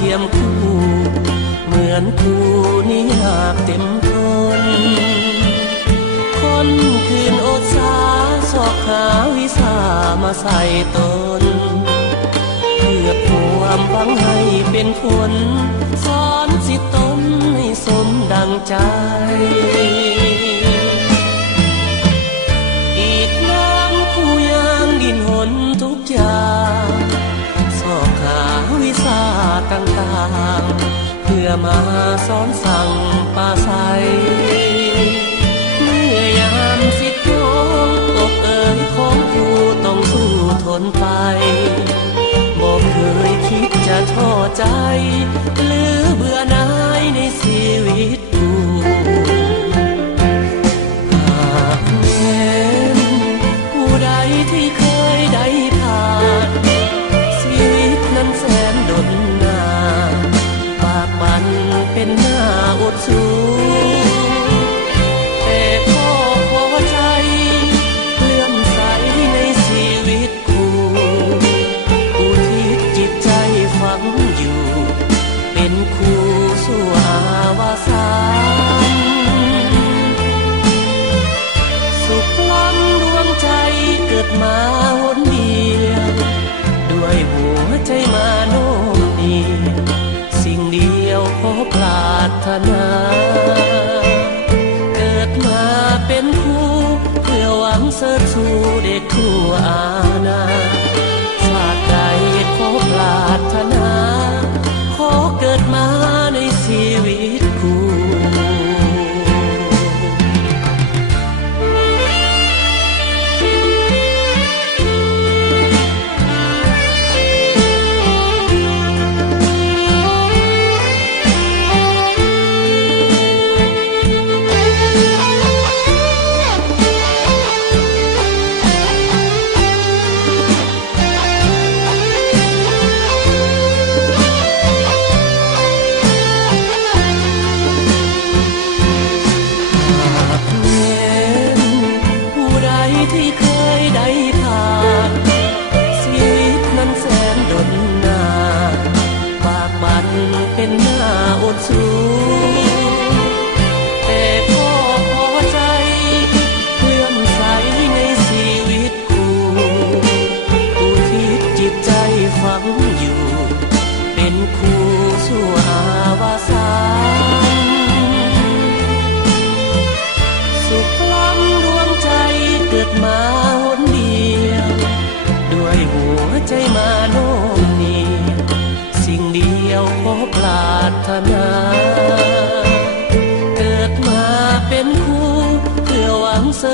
เทียมคู่ เหมือนคู่นิยามเต็มทน คนคืนโอสาสอกหาวิสามาใส่ตน เพื่อความฟังให้เป็นคนสอนสิตนให้สมดังใจาง เพื่อมาสอนสั่งป่าใสเมื่อยามสิทธิ์โยงอกเอิยของผู้ต้องสู้ทนไปบอกเคยคิดจะท้อใจ หรือเบื่อหน่ายในชีวิต sersu to the ana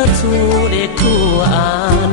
苦的苦啊